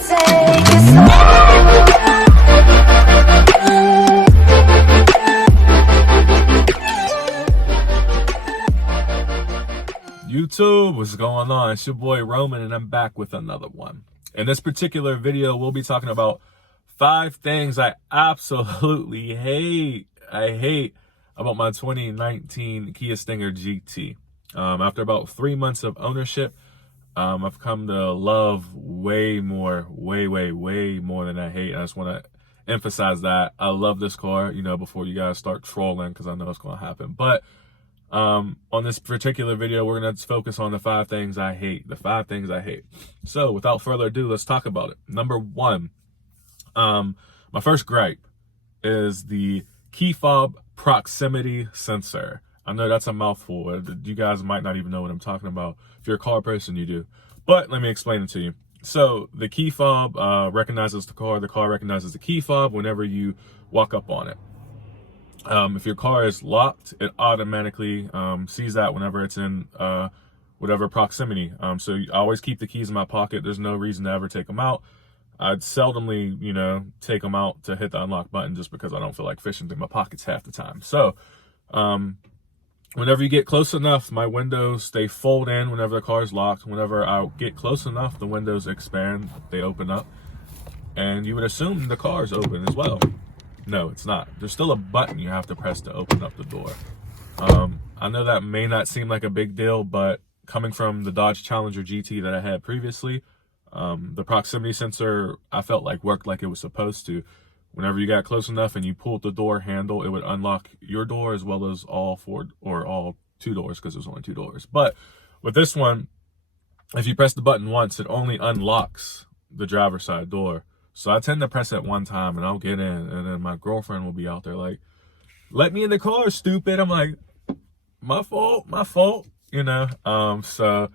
take it slow. YouTube, what's going on? It's your boy Roman, and I'm back with another one. In this particular video, we'll be talking about 5 things I absolutely hate. I hate about my 2019 Kia Stinger GT. After about 3 months of ownership, I've come to love way more than I hate. I just want to emphasize that. I love this car, before you guys start trolling, because I know it's going to happen. But on this particular video, we're going to focus on the 5 things I hate. The 5 things I hate. So without further ado, let's talk about it. Number 1, my first gripe is the key fob proximity sensor. I know that's a mouthful. You guys might not even know what I'm talking about. If you're a car person, you do. But let me explain it to you. So the key fob recognizes the car recognizes the key fob whenever you walk up on it. If your car is locked, it automatically sees that whenever it's in whatever proximity. So I always keep the keys in my pocket. There's no reason to ever take them out. I'd seldomly, take them out to hit the unlock button just because I don't feel like fishing through my pockets half the time. So whenever you get close enough, my windows, they fold in whenever the car is locked. Whenever I get close enough, the windows expand, they open up. And you would assume the car is open as well. No, it's not. There's still a button you have to press to open up the door. I know that may not seem like a big deal, but coming from the Dodge Challenger GT that I had previously, the proximity sensor, I felt like worked like it was supposed to. Whenever you got close enough and you pulled the door handle, it would unlock your door as well as all 2 doors, because there's only 2 doors. But with this one, if you press the button once, it only unlocks the driver's side door. So I tend to press it one time and I'll get in, and then my girlfriend will be out there like, "Let me in the car, stupid." I'm like, my fault. So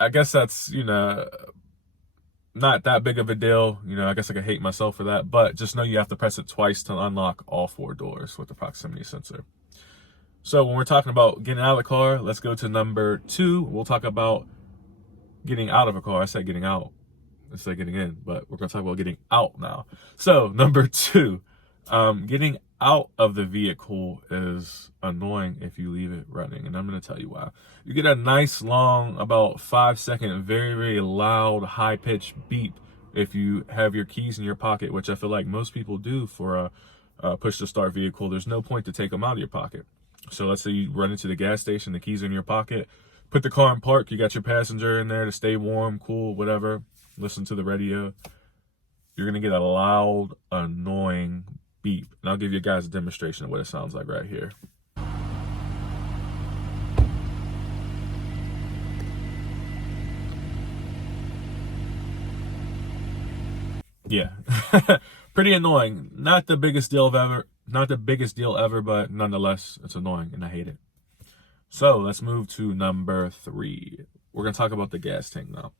I guess that's, not that big of a deal. I guess I could hate myself for that, but just know you have to press it twice to unlock all 4 doors with the proximity sensor. So when we're talking about getting out of the car, let's go to number 2. We'll talk about getting out of a car. I said getting out instead of getting in, but we're going to talk about getting out now. So number 2, getting out of the vehicle is annoying if you leave it running, and I'm going to tell you why. You get a nice long, about 5-second, very loud, high-pitched beep if you have your keys in your pocket, which I feel like most people do for a push-to-start vehicle. There's no point to take them out of your pocket. So let's say you run into the gas station, the keys are in your pocket, put the car in park, you got your passenger in there to stay warm, cool, whatever, listen to the radio. You're going to get a loud, annoying beep. And I'll give you guys a demonstration of what it sounds like right here. Yeah. Pretty annoying. Not the biggest deal ever, but nonetheless, it's annoying and I hate it. So let's move to number 3. We're going to talk about the gas tank now.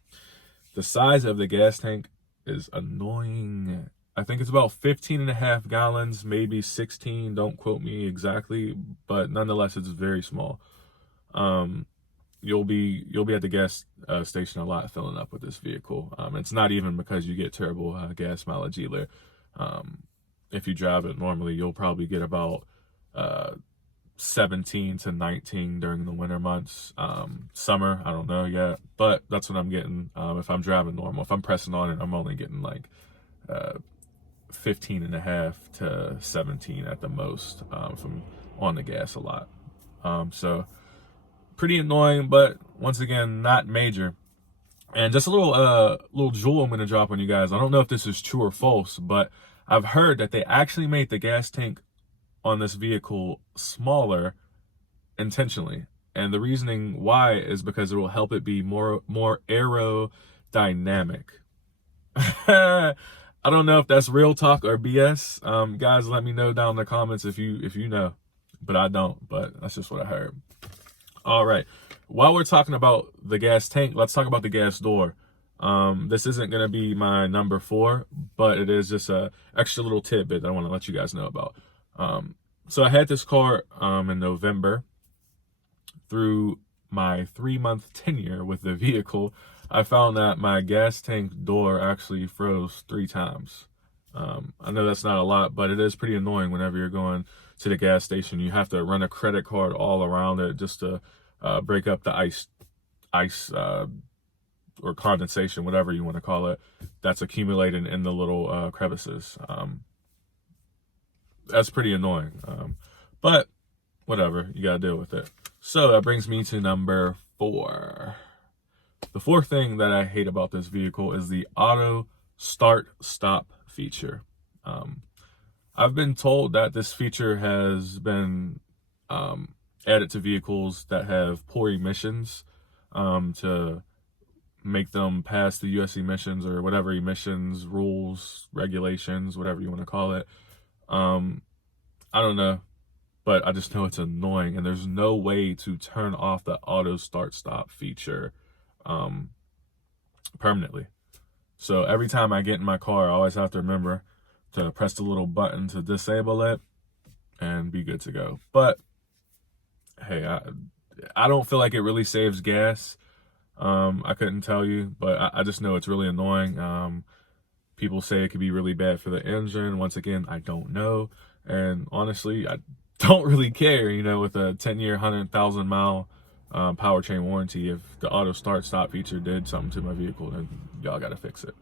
The size of the gas tank is annoying. I think it's about 15.5 gallons, maybe 16. Don't quote me exactly, but nonetheless, it's very small. You'll be at the gas station a lot filling up with this vehicle. It's not even because you get terrible gas mileage either. If you drive it normally, you'll probably get about 17 to 19 during the winter months. Summer, I don't know yet, but that's what I'm getting. If I'm driving normal, if I'm pressing on it, I'm only getting like 15.5 to 17 at the most from on the gas a lot. So pretty annoying, but once again, not major. And just a little jewel I'm going to drop on you guys. I don't know if this is true or false, but I've heard that they actually made the gas tank on this vehicle smaller intentionally. And the reasoning why is because it will help it be more aerodynamic. I don't know if that's real talk or BS. Guys, let me know down in the comments if you know, but I don't. But that's just what I heard. All right. While we're talking about the gas tank, let's talk about the gas door. This isn't going to be my number 4, but it is just a extra little tidbit that I want to let you guys know about. So I had this car in November. Through my 3-month tenure with the vehicle, I found that my gas tank door actually froze 3 times. I know that's not a lot, but it is pretty annoying whenever you're going to the gas station. You have to run a credit card all around it just to break up the ice or condensation, whatever you want to call it, that's accumulated in the little crevices. That's pretty annoying. But whatever, you gotta deal with it. So that brings me to number 4. The 4th thing that I hate about this vehicle is the auto start stop feature. I've been told that this feature has been added to vehicles that have poor emissions to make them pass the US emissions or whatever emissions rules, regulations, whatever you want to call it. I don't know, but I just know it's annoying, and there's no way to turn off the auto start stop feature permanently. So every time I get in my car, I always have to remember to press the little button to disable it and be good to go. But hey, I don't feel like it really saves gas. I couldn't tell you, but I just know it's really annoying. People say it could be really bad for the engine. Once again, I don't know. And honestly, I don't really care, you know, with a 10-year, 100,000 mile powertrain warranty. If the auto start stop feature did something to my vehicle, then y'all got to fix it.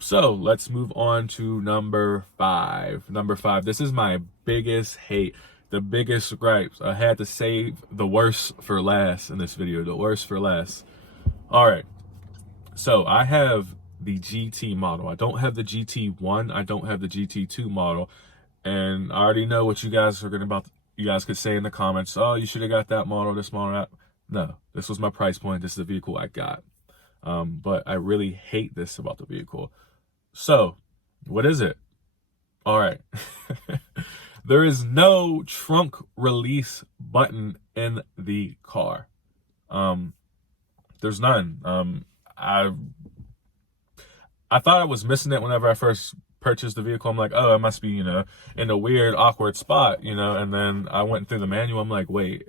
So let's move on to number 5. Number 5, this is my biggest hate, the biggest gripes. I had to save the worst for last in this video, the worst for last. All right, so I have the GT model. I don't have the GT1. I don't have the GT2 model. And I already know what you guys are going to you guys could say in the comments, oh, you should have got that model, this model, that. No, this was my price point. This is the vehicle I got. But I really hate this about the vehicle. So what is it? All right. There is no trunk release button in the car. There's none. I thought I was missing it whenever I first purchased the vehicle. I'm like, oh, it must be, you know, in a weird, awkward spot, you know, and then I went through the manual. I'm like, wait,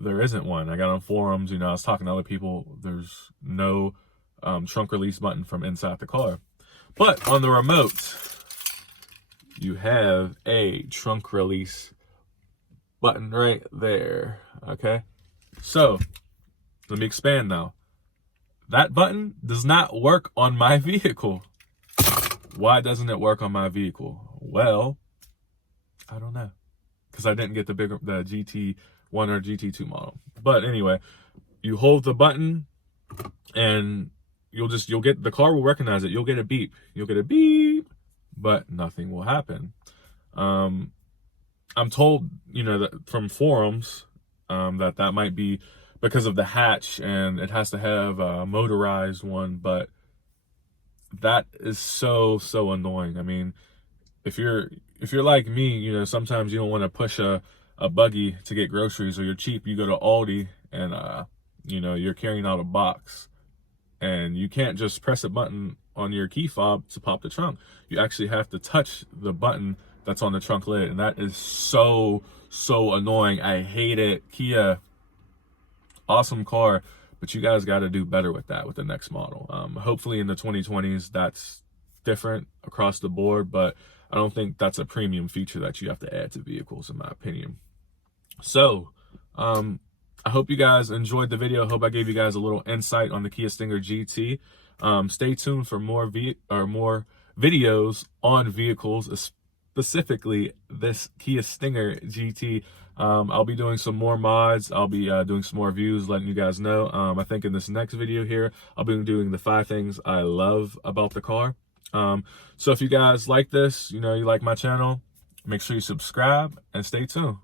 there isn't one. I got on forums, you know, I was talking to other people. There's no trunk release button from inside the car. But on the remote, you have a trunk release button right there, okay? So, let me expand now. That button does not work on my vehicle. Why doesn't it work on my vehicle? Well, I don't know. Because I didn't get the GT1 or GT2 model. But anyway, you hold the button and you'll get, the car will recognize it. You'll get a beep. You'll get a beep, but nothing will happen. I'm told, you know, that from forums, that might be because of the hatch and it has to have a motorized one, but that is so annoying. I mean, if you're like me, you know, sometimes you don't want to push a buggy to get groceries, or you're cheap, you go to Aldi and you know, you're carrying out a box and you can't just press a button on your key fob to pop the trunk. You actually have to touch the button that's on the trunk lid, and that is so annoying. I hate it. Kia, awesome car, but you guys got to do better with that with the next model. Hopefully in the 2020s that's different across the board, but I don't think that's a premium feature that you have to add to vehicles, in my opinion. So I hope you guys enjoyed the video. I hope I gave you guys a little insight on the Kia Stinger GT. Stay tuned for more videos on vehicles, specifically this Kia Stinger GT. I'll be doing some more mods. I'll be doing some more reviews, letting you guys know. I think in this next video here, I'll be doing the 5 things I love about the car. So if you guys like this, you know, you like my channel, make sure you subscribe and stay tuned.